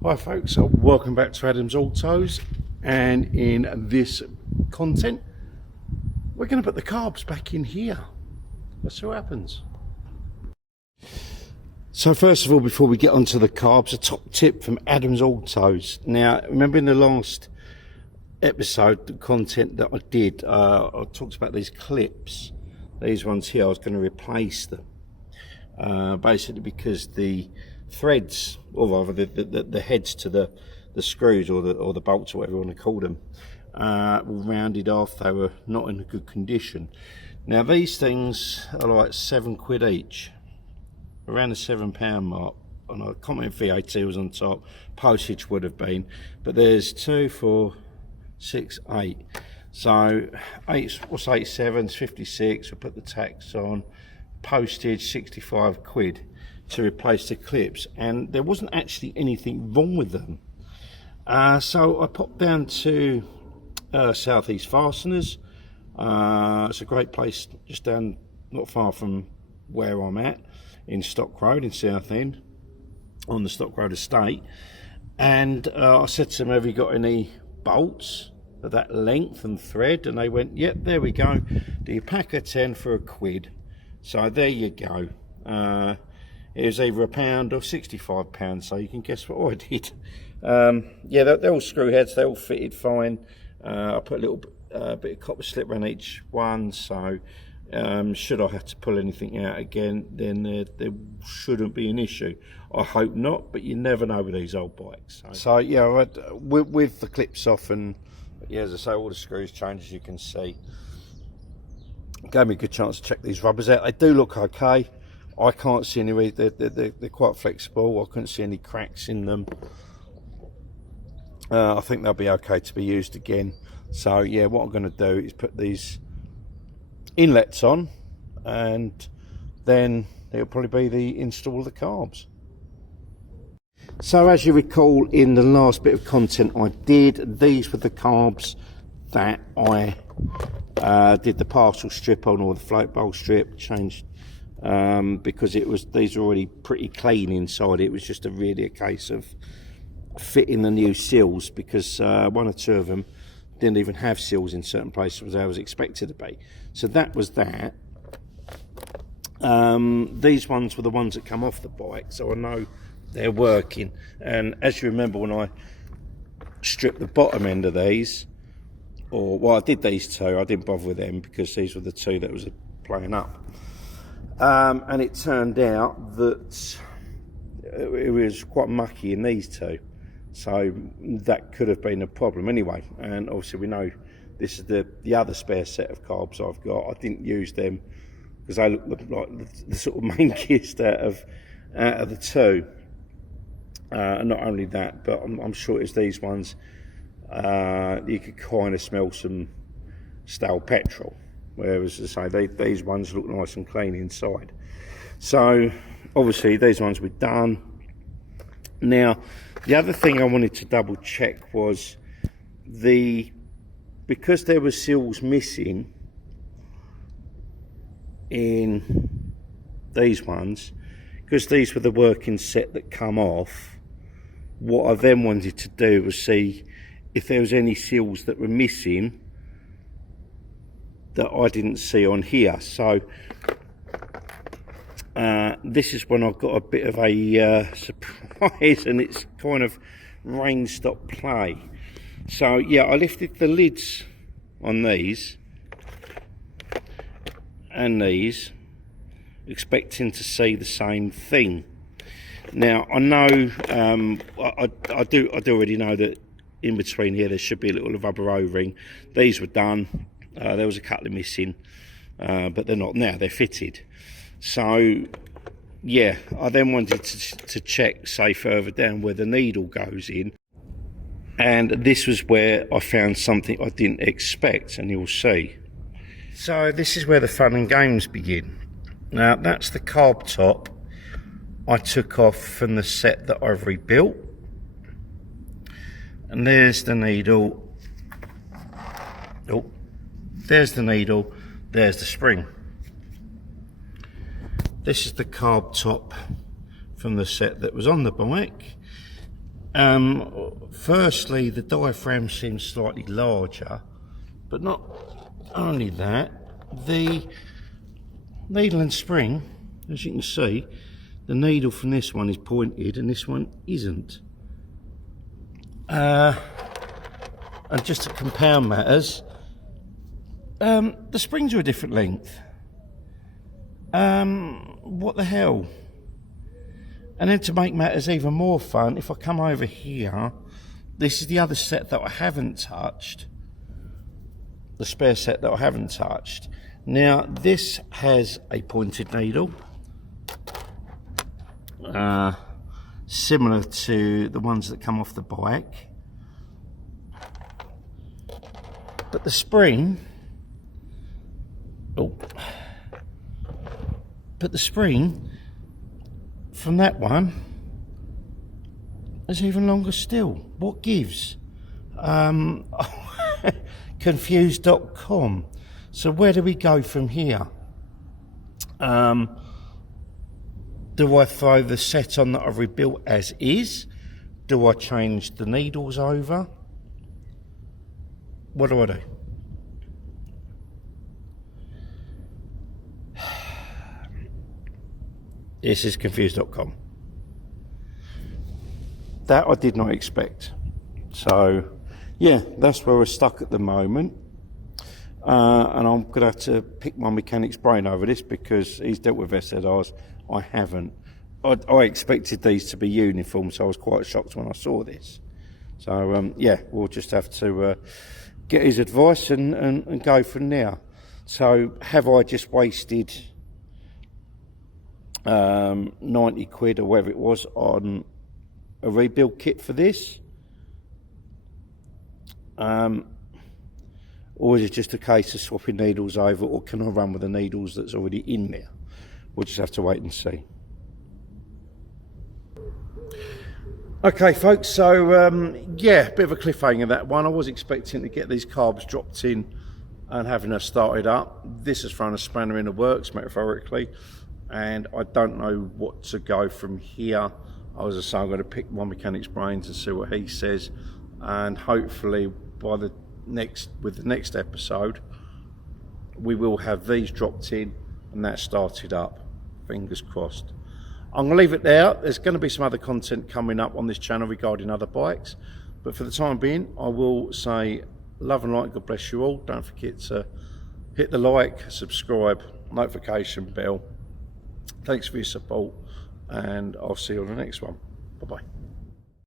Hi folks, welcome back to Adam's Autos, and in this content we're going to put the carbs back in here. Let's see what happens. So first of all, before we get onto the carbs, a top tip from Adam's Autos. Now remember in the last episode, the content that I did, I talked about these clips, these ones here. I was going to replace them basically because the threads, or rather the heads to the screws or the bolts, or whatever you want to call them, were rounded off. They were not in a good condition. Now these things are like £7 each, around the £7 mark, and I can't remember if VAT was on top, postage would have been, but there's 2, 4, 6, 8. So 8, what's 8, 7's 56. We put the tax on, postage £65 to replace the clips, and there wasn't actually anything wrong with them. So I popped down to Southeast Fasteners. It's a great place just down, not far from where I'm at, in Stock Road in Southend, on the Stock Road estate. And I said to them, have you got any bolts of that length and thread? And they went, yep, there we go, do you pack of 10 for £1? So there you go. It was either £1 or £65, so you can guess what I did. Yeah, they're all screw heads, they're all fitted fine. I put a little bit of copper slip around each one, so should I have to pull anything out again, then there shouldn't be an issue. I hope not, but you never know with these old bikes. So yeah, with the clips off, and yeah, as I say, all the screws changed, as you can see. Gave me a good chance to check these rubbers out. They do look okay. I can't see any reason. They're quite flexible. I couldn't see any cracks in them. I think they'll be okay to be used again. So yeah, what I'm going to do is put these inlets on, and then it'll probably be the install of the carbs. So as you recall, in the last bit of content I did, these were the carbs that I did the partial strip on, or the float bowl strip, changed because these are already pretty clean inside. It was just really a case of fitting the new seals, because one or two of them didn't even have seals in certain places as I was expected to be. So that was that. These ones were the ones that come off the bike, so I know they're working. And as you remember, when I stripped the bottom end of these, I did these two, I didn't bother with them because these were the two that was playing up. And it turned out that it was quite mucky in these two, so that could have been a problem anyway. And obviously we know this is the other spare set of carbs I've got. I didn't use them because they look like the sort of mankiest out of the two. And not only that, but I'm sure it's these ones. You could kind of smell some stale petrol, whereas, as I say, these ones look nice and clean inside. So obviously these ones were done. Now the other thing I wanted to double check was because there were seals missing in these ones, because these were the working set that come off. What I then wanted to do was see if there was any seals that were missing that I didn't see on here. So this is when I got a bit of a surprise, and it's kind of rain stop play. So yeah, I lifted the lids on these and these, expecting to see the same thing. Now I know, I do already know that in between here there should be a little rubber O-ring. These were done. There was a couple missing, but they're not now, they're fitted. So yeah, I then wanted to check, say, further down where the needle goes in, and this was where I found something I didn't expect, and you'll see. So this is where the fun and games begin. Now that's the carb top I took off from the set that I've rebuilt, and there's the needle. Oh, there's the needle, there's the spring. This is the carb top from the set that was on the bike, Firstly, the diaphragm seems slightly larger, but not only that, the needle and spring, as you can see, the needle from this one is pointed and this one isn't. And just to compound matters, the springs are a different length. What the hell? And then to make matters even more fun, if I come over here, this is the other set that I haven't touched. The spare set that I haven't touched. Now, this has a pointed needle. Similar to the ones that come off the bike. But the spring... But the spring from that one is even longer still. What gives? Confused.com. So where do we go from here? Do I throw the set on that I've rebuilt as is? Do I change the needles over? What do I do? This is confused.com. That I did not expect. So, yeah, that's where we're stuck at the moment. And I'm going to have to pick my mechanic's brain over this because he's dealt with FZRs. I haven't. I expected these to be uniform, so I was quite shocked when I saw this. So, yeah, we'll just have to get his advice and go from there. So, have I just wasted 90 quid or whatever it was on a rebuild kit for this? Or is it just a case of swapping needles over, or can I run with the needles that's already in there? We'll just have to wait and see. Okay folks, so yeah, bit of a cliffhanger that one. I was expecting to get these carbs dropped in and having her started up. This has thrown a spanner in the works, metaphorically, and I don't know what to go from here. I was just saying, I'm going to pick my mechanic's brains and see what he says, and hopefully with the next episode we will have these dropped in and that started up. Fingers crossed. I'm going to leave it there. There's going to be some other content coming up on this channel regarding other bikes, but for the time being I will say love and light. God bless you all. Don't forget to hit the like, subscribe, notification bell. Thanks for your support, and I'll see you on the next one. Bye bye.